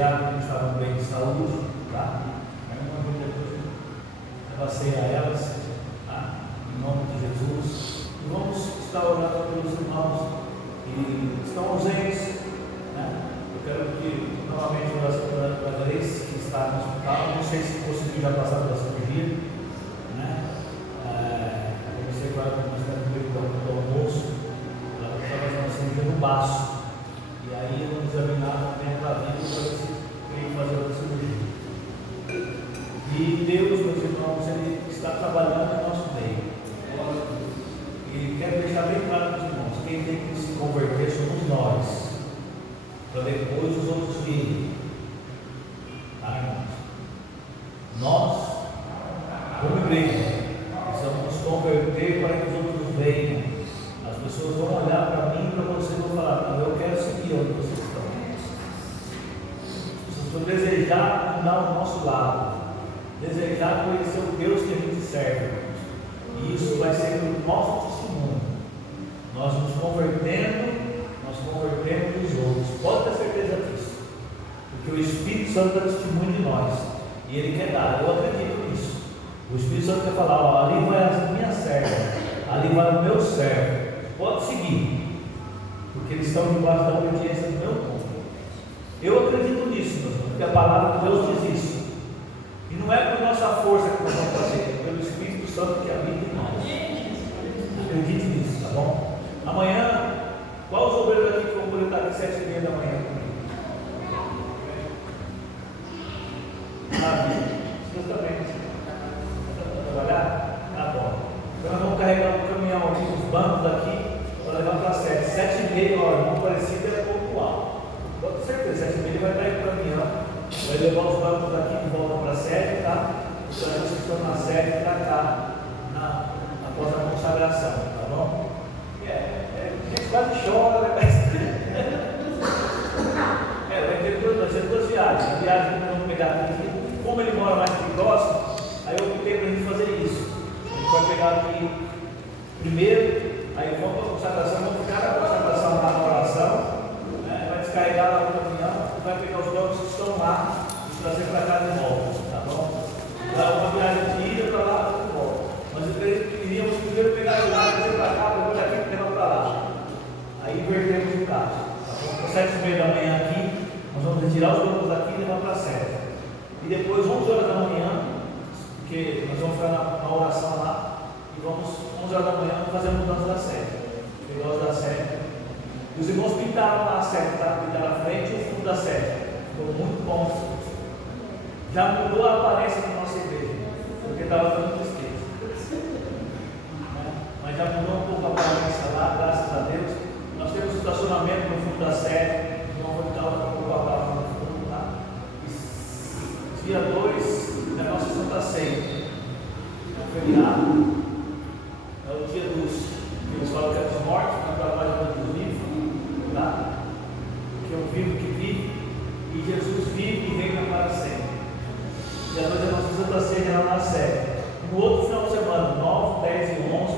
desejar que eles estavam bem de saúde, tá? Depois eu passei a elas, tá? Em nome de Jesus. E vamos estar orando pelos irmãos que estão ausentes, né? Eu quero que novamente a oração da Grace, que está no hospital, não sei se conseguiu já passar pela cirurgia, né? Eu não sei qual é o momento do almoço, ela estava fazendo uma cirurgia no baço. E aí eu examinava dentro da vida para ver se queria fazer outra cirurgia. E Deus, meus irmãos, Ele está trabalhando em nosso meio. E quero deixar bem claro para os irmãos, quem tem que se converter somos nós, para depois os outros virem. Tá, irmãos? Nós, como igreja, precisamos nos converter para que os outros venham. As pessoas vão olhar para mim e para você e vão falar: não, eu quero seguir onde vocês estão. As pessoas vão desejar andar ao nosso lado, desejar conhecer o Deus que a gente serve. E isso vai ser o nosso testemunho. Nós nos convertendo, nós convertemos os outros. Pode ter certeza disso. Porque o Espírito Santo dá testemunho de nós. E Ele quer dar. Eu acredito nisso. O Espírito Santo quer falar: ó, ali vai a minha serva, ali vai o meu servo. Pode seguir. Porque eles estão debaixo da obediência do meu povo. Eu acredito nisso, meus irmãos, porque a palavra de Deus diz isso. E não é por nossa força que nós vamos fazer, é pelo Espírito Santo que habita em nós. Acredite nisso, tá bom? Amanhã, qual os obreiros aqui que vão poder estar aqui 7h30 da manhã comigo? Vocês também, para trabalhar? Tá bom. Então nós vamos carregar um caminhão aqui, os bancos aqui, para levar para 7h30, ó, irmão Parecido é pontual. Pode ter certeza, 7h30 ele vai estar aí com o caminhão, vai levar os bancos daqui de volta para a sede, tá? Os que estão na sede para cá, após a consagração, tá bom? A gente quase chora, né? Vai ser duas viagens. A viagem que nós vamos pegar aqui, como ele mora mais aqui próximo, aí eu optei para a gente fazer isso. A gente vai pegar aqui primeiro, aí vamos para a consagração, vamos ficar na consagração lá na oração, né? Vai descarregar lá no caminhão e vai pegar os bancos que estão lá e trazer para cá de volta, tá bom? Dá uma viagem de ida para lá e de volta. Mas iríamos primeiro pegar de lá, trazer para cá, depois daqui levar para lá. Aí invertemos o caso. Tá bom? Às 7h30 da manhã aqui, nós vamos retirar os bancos daqui e levar para a sede. E depois, 11 horas da manhã, porque nós vamos ficar na oração lá, e vamos, 11 horas da manhã, fazer a mudança da sede. Pegar os da sede. Os irmãos pintaram lá a sede, tá? Pintaram a frente e o fundo da sede. Ficou muito bom. Já mudou a aparência da nossa igreja, porque estava dando tristeza. Mas já mudou um pouco a aparência lá, graças a Deus. Nós temos estacionamento no fundo da sede, então vou estar lá com o papai no fundo, tá? E dia 2 é a nossa Santa Ceia. É um feriado, é o dia dos, eles falam que é dos mortos, na trabalho do livro, tá? Que eu vivo, que vive, e Jesus vive e reina para sempre. Dia 2 é a nossa Santa Ceia lá na sede. No outro final de semana, 9, 10 e 11,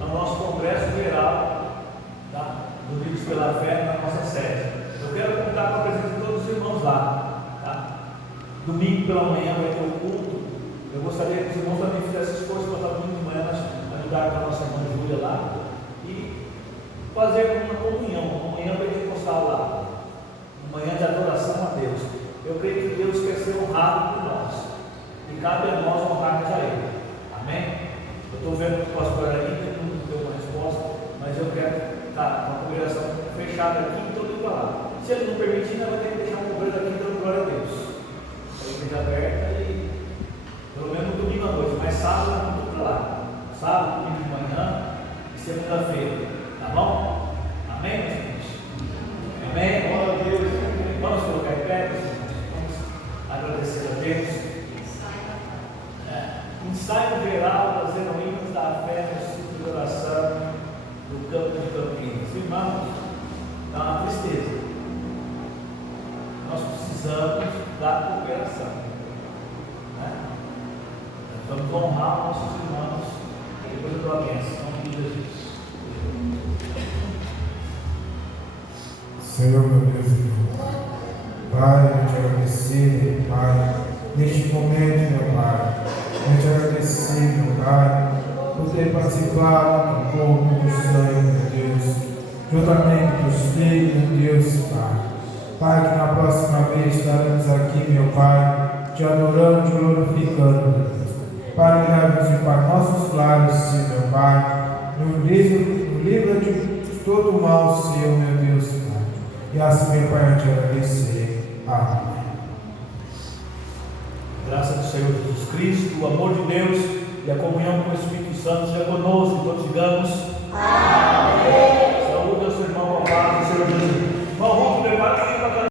é o nosso congresso geral, tá? Unidos pela fé na nossa sede. Eu quero contar com a presença de todos os irmãos lá, tá? Domingo pela manhã vai ter o culto. Eu gostaria que os irmãos também fizessem esforço para estar domingo de manhã, ajudar com a nossa irmã Júlia lá e fazer uma comunhão pentecostal lá, uma manhã de adoração a Deus. Eu creio que Deus quer ser honrado por nós e cabe a nós honrarmos a Ele. Amém? Eu estou vendo que o pastor ainda não deu uma resposta, mas eu quero estar com a congregação fechada aqui e todo mundo lá. Se Ele não permitir, nós vamos ter que deixar um congresso aqui dando glória a Deus. A igreja aberta e pelo menos no domingo à noite, mas sábado nós vamos para lá. Sábado, domingo de manhã e segunda-feira. Tá bom? Amém, meus irmãos? Amém? Glória a Deus. Vamos colocar em pé, vamos agradecer a Deus. Ensaio geral das heroínas da fé no ciclo de oração do campo de Campinas. Irmãos, dá uma tristeza. Nós precisamos da cooperação. Né? Nós vamos honrar nossos irmãos e depois eu dou a bênção. Em nome de Jesus. Senhor, meu Deus, Pai, eu te agradecer, meu Pai, neste momento, meu Pai. Eu te agradecer, meu Pai, por ter participado do corpo e do sangue, meu Deus, juntamente dos filhos, meu Deus, Pai. Pai, que na próxima vez estaremos aqui, meu Pai, te adorando, te glorificando, meu Deus. Pai, leva-nos para nossos lares, Senhor, meu Pai, no livro de todo mal, Senhor, meu Deus, Pai. E assim, meu Pai, eu te agradecer. Amém. Graça do Senhor Jesus Cristo, o amor de Deus e a comunhão com o Espírito Santo seja conosco, todos digamos amém.